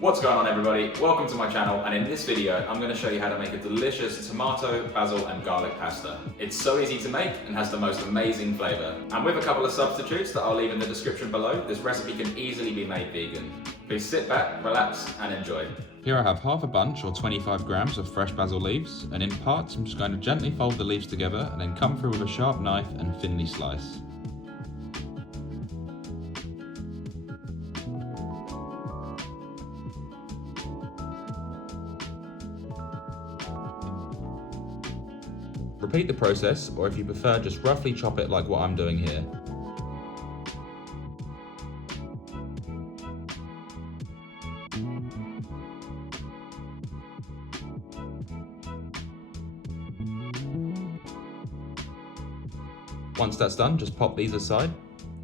What's going on, everybody? Welcome to my channel, and in this video I'm going to show you how to make a delicious tomato, basil and garlic pasta. It's so easy to make and has the most amazing flavour. And with a couple of substitutes that I'll leave in the description below, this recipe can easily be made vegan. Please sit back, relax and enjoy. Here I have half a bunch or 25 grams of fresh basil leaves, and in parts I'm just going to gently fold the leaves together and then come through with a sharp knife and thinly slice. Repeat the process, or if you prefer, just roughly chop it like what I'm doing here. Once that's done, just pop these aside.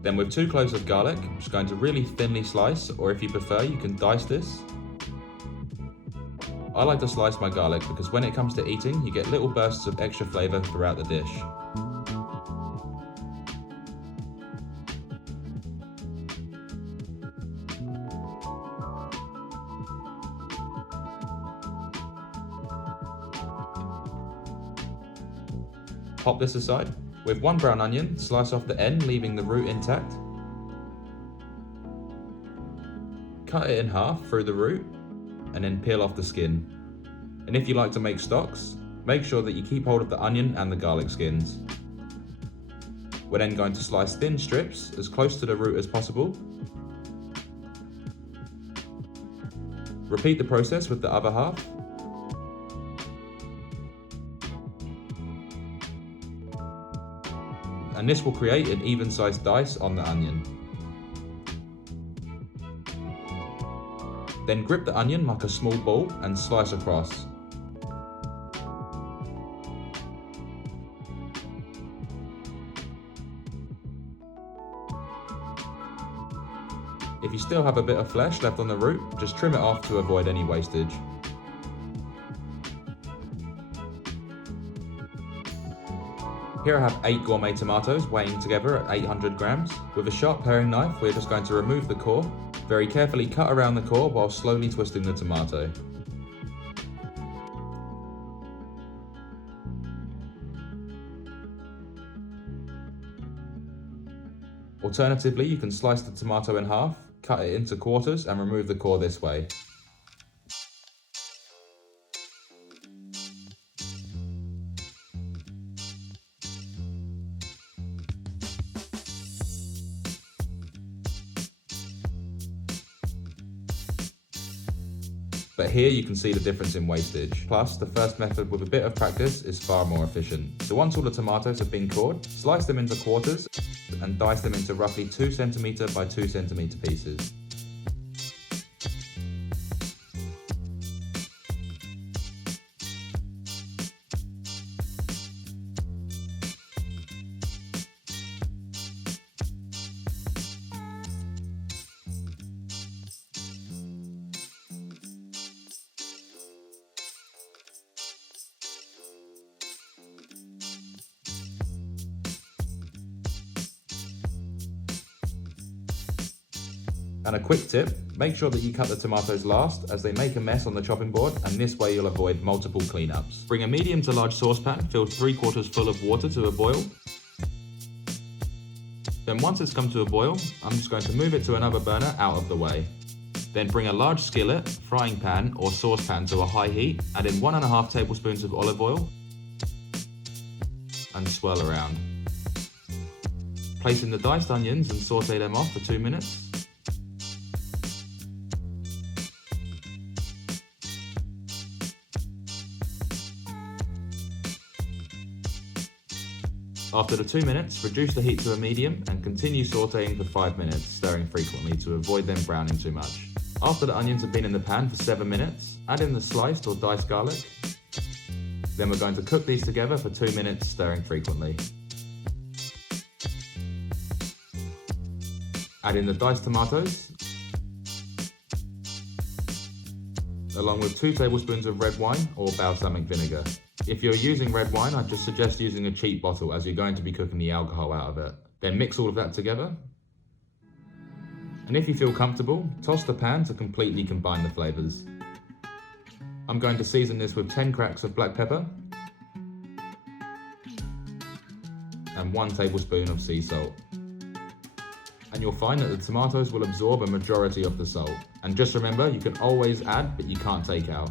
Then with 2 cloves of garlic, I'm just going to really thinly slice, or if you prefer, you can dice this. I like to slice my garlic because when it comes to eating, you get little bursts of extra flavour throughout the dish. Pop this aside. With 1 brown onion, slice off the end, leaving the root intact. Cut it in half through the root, and then peel off the skin. And if you like to make stocks, make sure that you keep hold of the onion and the garlic skins. We're then going to slice thin strips as close to the root as possible. Repeat the process with the other half. And this will create an even sized dice on the onion. Then grip the onion like a small ball and slice across. If you still have a bit of flesh left on the root, just trim it off to avoid any wastage. Here I have 8 gourmet tomatoes weighing together at 800 grams. With a sharp paring knife, we're just going to remove the core. Very carefully cut around the core while slowly twisting the tomato. Alternatively, you can slice the tomato in half, cut it into quarters and remove the core this way. But here you can see the difference in wastage. Plus, the first method with a bit of practice is far more efficient. So once all the tomatoes have been cored, slice them into quarters and dice them into roughly 2 cm by 2 cm pieces. And a quick tip, make sure that you cut the tomatoes last as they make a mess on the chopping board, and this way you'll avoid multiple cleanups. Bring a medium to large saucepan filled 3/4 full of water to a boil. Then once it's come to a boil, I'm just going to move it to another burner out of the way. Then bring a large skillet, frying pan or saucepan to a high heat, add in 1½ tablespoons of olive oil and swirl around. Place in the diced onions and saute them off for 2 minutes. After the 2 minutes, reduce the heat to a medium and continue sauteing for 5 minutes, stirring frequently to avoid them browning too much. After the onions have been in the pan for 7 minutes, add in the sliced or diced garlic. Then we're going to cook these together for 2 minutes, stirring frequently. Add in the diced tomatoes, along with 2 tablespoons of red wine or balsamic vinegar. If you're using red wine, I'd just suggest using a cheap bottle as you're going to be cooking the alcohol out of it. Then mix all of that together. And if you feel comfortable, toss the pan to completely combine the flavours. I'm going to season this with 10 cracks of black pepper and 1 tablespoon of sea salt. And you'll find that the tomatoes will absorb a majority of the salt. And just remember, you can always add, but you can't take out.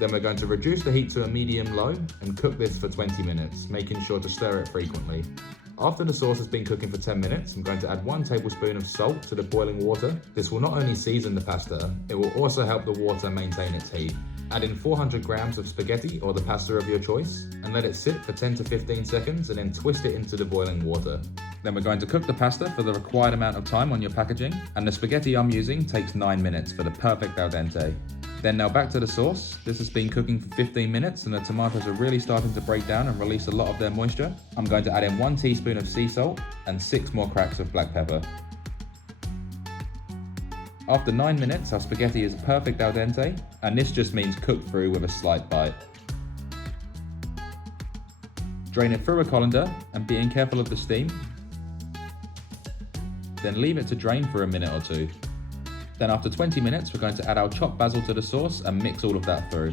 Then we're going to reduce the heat to a medium-low and cook this for 20 minutes, making sure to stir it frequently. After the sauce has been cooking for 10 minutes, I'm going to add 1 tablespoon of salt to the boiling water. This will not only season the pasta, it will also help the water maintain its heat. Add in 400 grams of spaghetti or the pasta of your choice and let it sit for 10 to 15 seconds and then twist it into the boiling water. Then we're going to cook the pasta for the required amount of time on your packaging, and the spaghetti I'm using takes 9 minutes for the perfect al dente. Then now back to the sauce. This has been cooking for 15 minutes and the tomatoes are really starting to break down and release a lot of their moisture. I'm going to add in 1 teaspoon of sea salt and 6 more cracks of black pepper. After 9 minutes, our spaghetti is perfect al dente, and this just means cooked through with a slight bite. Drain it through a colander and being careful of the steam. Then leave it to drain for a minute or two. Then after 20 minutes, we're going to add our chopped basil to the sauce and mix all of that through.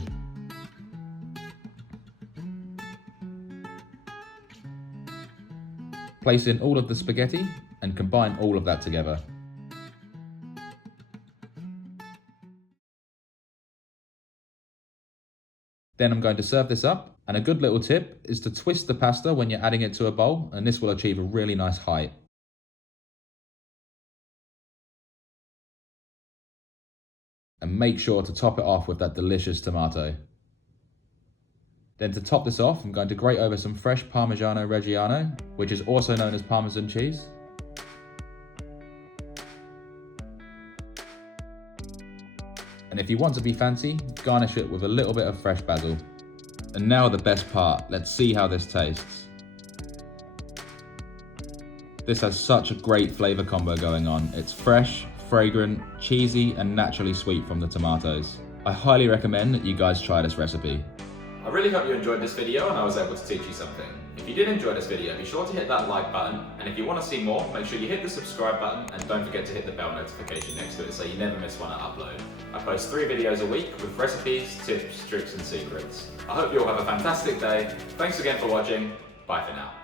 Place in all of the spaghetti and combine all of that together. Then I'm going to serve this up, and a good little tip is to twist the pasta when you're adding it to a bowl, and this will achieve a really nice height. And make sure to top it off with that delicious tomato. Then to top this off, I'm going to grate over some fresh Parmigiano Reggiano, which is also known as Parmesan cheese. And if you want to be fancy, garnish it with a little bit of fresh basil. And now the best part, let's see how this tastes. This has such a great flavour combo going on. It's fresh, fragrant, cheesy, and naturally sweet from the tomatoes. I highly recommend that you guys try this recipe. I really hope you enjoyed this video and I was able to teach you something. If you did enjoy this video, be sure to hit that like button, and if you want to see more, make sure you hit the subscribe button and don't forget to hit the bell notification next to it so you never miss one I upload. I post 3 videos a week with recipes, tips, tricks and secrets. I hope you all have a fantastic day. Thanks again for watching. Bye for now.